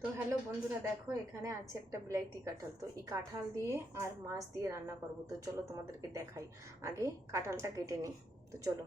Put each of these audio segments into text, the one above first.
তো হ্যালো বন্ধুরা, দেখো এখানে আছে একটা বিলাইতি কাঁঠাল। তো এই কাঁঠাল দিয়ে আর মাছ দিয়ে রান্না করব। তো চলো তোমাদেরকে দেখাই। আগে কাঁঠালটা কেটে নিই। তো চলো।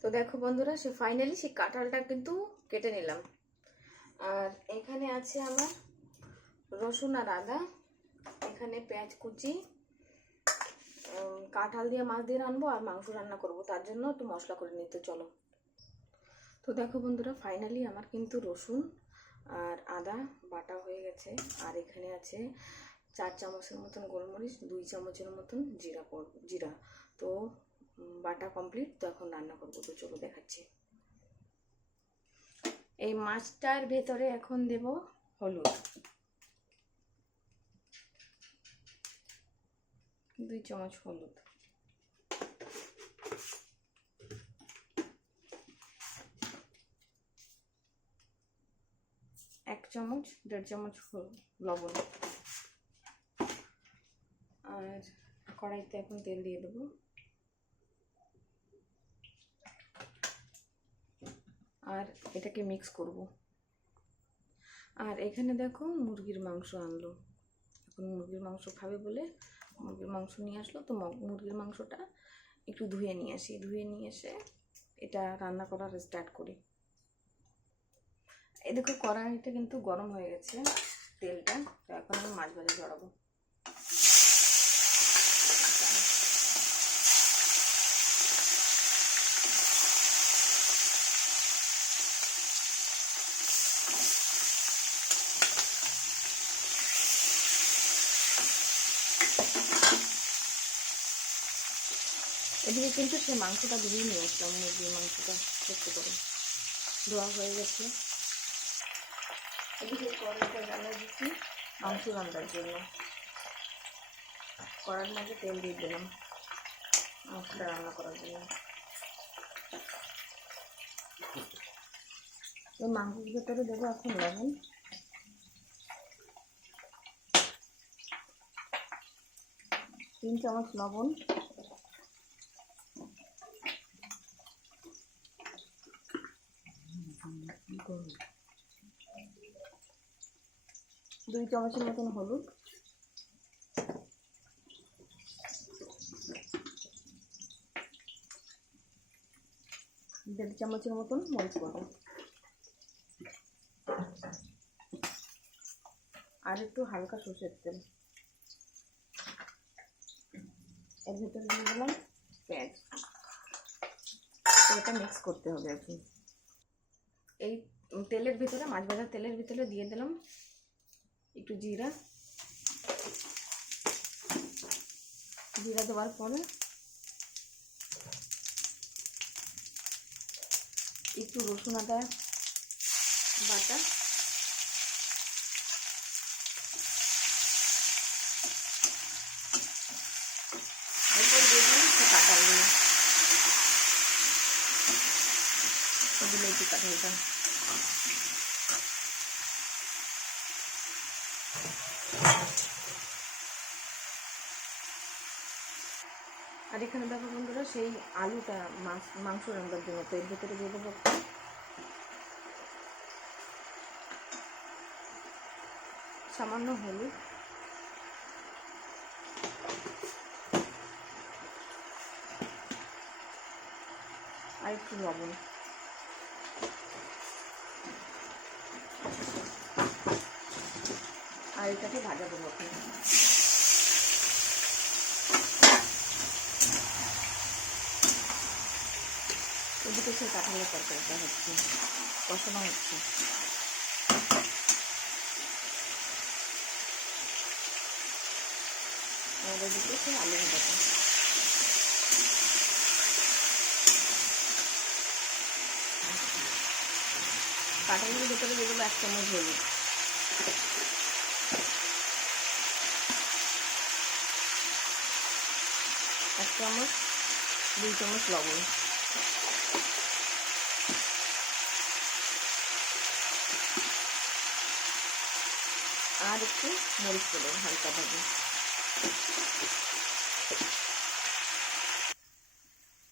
তো দেখো বন্ধুরা, ফাইনালি সেই কাঁঠালটা কিন্তু কেটে নিলাম। আর এখানে আছে আমার রসুন আর আদা, এখানে পেঁয়াজ কুচি। কাঁঠাল দিয়ে মাছ দিয়ে রানবো আর মাংস রান্না করব, তার জন্য একটু মশলা করে নিতে। চলো। তো দেখো বন্ধুরা, ফাইনালি আমার কিন্তু রসুন আর আদা বাটা হয়ে গেছে। আর এখানে আছে 4 চামচের মতন গোলমরিচ, 2 চামচের মতন জিরা। তো বাটা কমপ্লিট। তো এখন রান্না করবো। তো চলো দেখাচ্ছি। এই মাছটার ভেতরে এখন দেব হলুদ, 2 চামচ হলুদ, 1 চামচ 1.5 চামচ লবণ। আর কড়াইতে এখন তেল দিয়ে দেবো। আর এটাকে মিক্স করব। আর এখানে দেখো মুরগির মাংস আনলো। এখন মুরগির মাংস খাবে বলে মুরগির মাংস নিয়ে আসলো। তো মুরগির মাংসটা একটু ধুয়ে নিয়ে আসি। ধুয়ে নিয়ে এসে এটা রান্না করার স্টার্ট করি। এই দেখো কড়াইটা কিন্তু গরম হয়ে গেছে তেলটা। তো এখন আমি মাছ ভাজা জড়াবো। এদিকে কিন্তু সে মাংসটা ধুয়ে নিয়ে আসলাম। মুরগির মাংসটা সেদ্ধ করে ধোয়া হয়ে গেছে। এদিকে কড়াইটা জ্বালা দিচ্ছি মাংস রান্নার জন্য। কড়ার মধ্যে তেল দিয়ে দিলাম মাংসটা রান্না করার জন্য। ওই মাংসের ভেতরে দেবো এখন লবণ, 3 চামচ লবণ, 2 চামচের মতন হলুদ, 1.5 চামচের মতন মরিচ বাটা, আর একটু হালকা সর্ষের তেল। এর ভিতরে দিয়ে দিলাম পেঁয়াজ। এটা মিক্স করতে হবে এখন। এই তেলের ভিতরে, মাছ ভাজার তেলের ভিতরে দিয়ে দিলাম একটু জিরা। জিরা দেওয়ার পরে একটু রসুন আদা বাটা, এরপর দিয়ে দিলাম কাঁঠালগুলো, বিলাইতি কাঁঠালটা। আর এখানে দেখো বন্ধুরা, সেই আলুটা মাংস রান্নার জন্য। তো এর ভেতরে দিয়ে দেবো সামান্য হলুদ, আর একটু লবণ। আর এটাকে ভাজা দেবো এখন। এদিকে সেই কাঁঠালের তরকারিটা হচ্ছে, কষানো হচ্ছে। আর এদিকে সেই আলু ভাজাটা। কাঁঠালের ভিতরে দিয়ে দেবো 1 চামচ হলুদ, 1 চামচ 2 চামচ লবণ, আর একটু মরিচ দেবো হালকা ভাবে।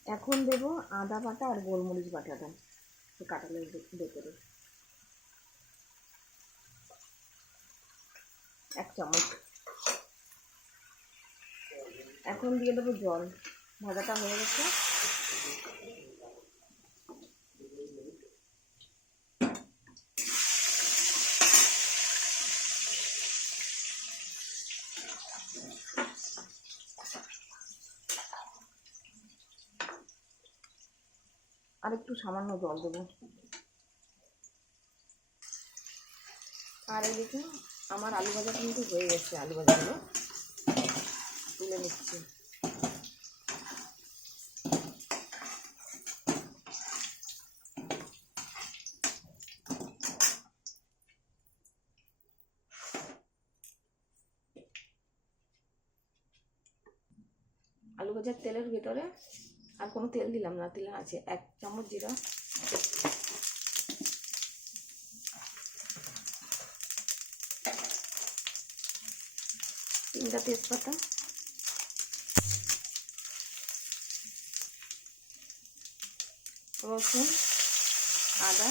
এখন দেবো আদা বাটা আর গোলমরিচ বাটাটা কাঁঠালের ভেতরে। 1 চামচ। এখন দিয়ে দেবো জল। ভাজাটা হয়ে গেছে। আর একটু সামান্য জল দেবো। আর এদিকে আমার আলু ভাজা কিন্তু হয়ে গেছে। আলু ভাজাগুলো তুলে নিচ্ছি। আলু ভাজার তেলের ভিতরে আর কোনো তেল দিলাম না, তেল আছে 1 চামচ জিরা, 3টা তেজপাতা, রসুন, আদা,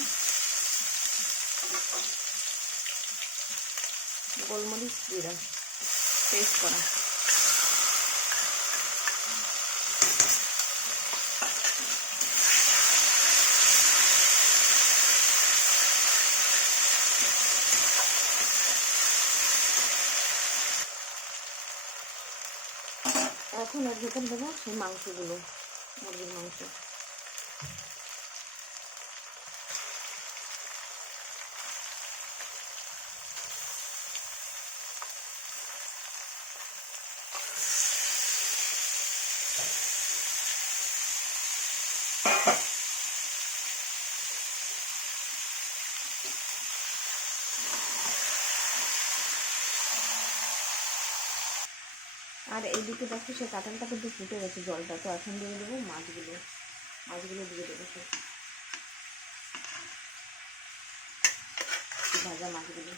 গোলমরিচ, জিরা পেস্ট করা। এখন এর ভেতর দেবো সেই মাংসগুলো, মুরগির মাংস। আর এইদিকে দেখো সে কাঁঠালটা কিন্তু ফুটে গেছে জলটা। তো এখন দিয়ে দেবো মাছগুলো। মাছগুলো দিয়ে দেবো সে ভাজা মাছগুলো।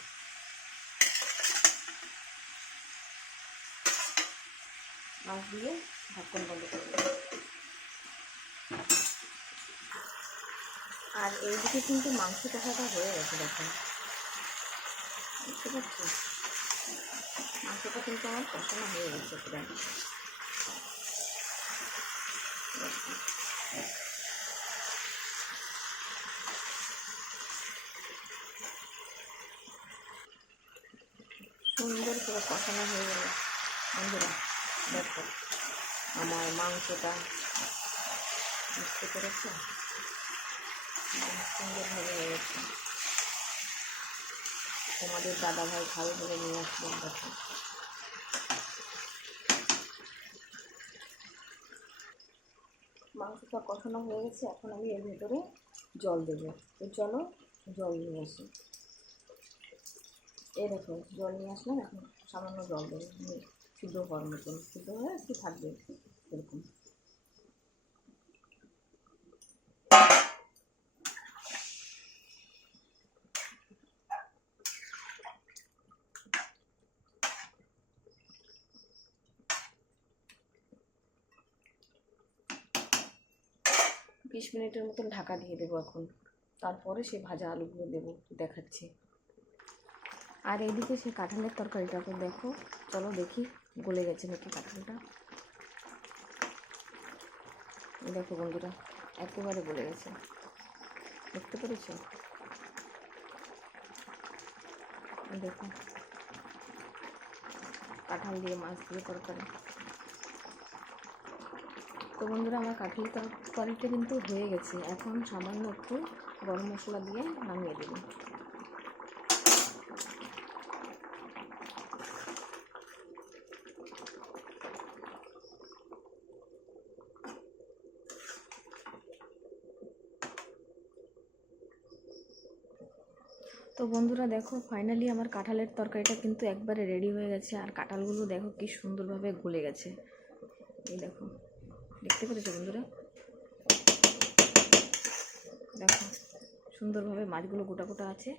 মাছ দিয়ে ঢাকন বন্ধ করে দেবো। আর এইদিকে কিন্তু মাংস কষাটা হয়ে গেছে, দেখো বুঝতে পারছো, মাংসটা কিন্তু আমার কষানো হয়ে গেছে প্রায়। সুন্দর করে কষানো হয়ে গেল বন্ধুরা। দেখো আমার মাংসটা, বুঝতে পেরেছো, সুন্দরভাবে হয়ে গেছে। তোমাদের দাদাভাই খাবে বলে নিয়ে আসলাম। দেখো মাংসটা কষানো হয়ে গেছে। এখন আমি এর ভেতরে জল দেবো। তো চলো জল নিয়ে আসি। এই দেখো জল নিয়ে আসলাম। এখন সামান্য জল দেবো, সিদ্ধ হওয়ার মতন। সিদ্ধ হয়ে একটু থাকবে এরকম। বিশ মিনিটের মতন ঢাকা দিয়ে দেবো এখন। তারপরে সে ভাজা আলুগুলো দেবো, দেখাচ্ছি। আর এইদিকে সে কাঁঠালের তরকারিটাকে দেখো, চলো দেখি গলে গেছে নাকি কাঁঠালটা। দেখো বন্ধুরা একেবারে গলে গেছে, দেখতে পেরেছো? দেখো কাঁঠাল দিয়ে মাছ দিয়ে তরকারি। তো বন্ধুরা আমার কাঁঠালের তরকারিটা কিন্তু হয়ে গেছে। এখন সামান্য একটু গরম মশলা দিয়ে নামিয়ে দেবো। তো বন্ধুরা দেখো ফাইনালি আমার কাঁঠালের তরকারিটা কিন্তু একবারে রেডি হয়ে গেছে। আর কাঁঠালগুলো দেখো কি সুন্দরভাবে গলে গেছে। এই দেখো, দেখতে পেরেছো বন্ধুরা? দেখো সুন্দরভাবে মাছগুলো গোটা গোটা আছে।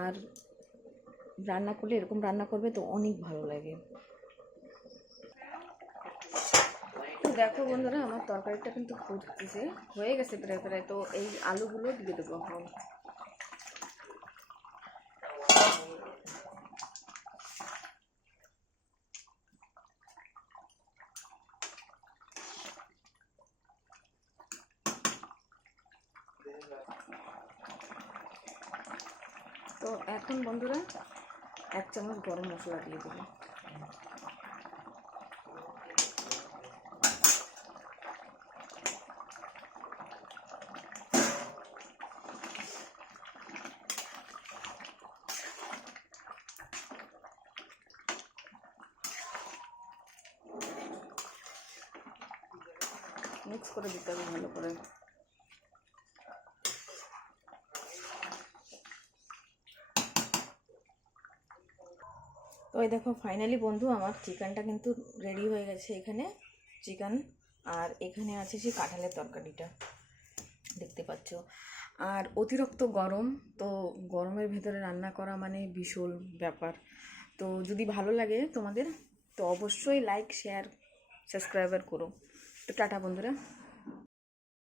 আর রান্না করলে এরকম রান্না করবে তো অনেক ভালো লাগে। তো দেখো বন্ধুরা আমার তরকারিটা কিন্তু ফুটতেছে, হয়ে গেছে প্রায় প্রায়। তো এই আলুগুলো দিয়ে দেবো এখন। তো এখন বন্ধুরা 1 চামচ গরম মশলা দিয়ে দেব। মিক্স করে দিতে হবে ভালো করে। তো এই দেখো ফাইনালি বন্ধু আমার চিকেনটা কিন্তু রেডি হয়ে গেছে। এখানে চিকেন আর এখানে আছে সেই কাঁঠালের তরকারিটা দেখতে পাচ্ছ। আর অতিরিক্ত গরম, তো গরমের ভেতরে রান্না করা মানে ভীষণ ব্যাপার। তো যদি ভালো লাগে তোমাদের তো অবশ্যই লাইক শেয়ার সাবস্ক্রাইবার করো। তো টাটা বন্ধুরা।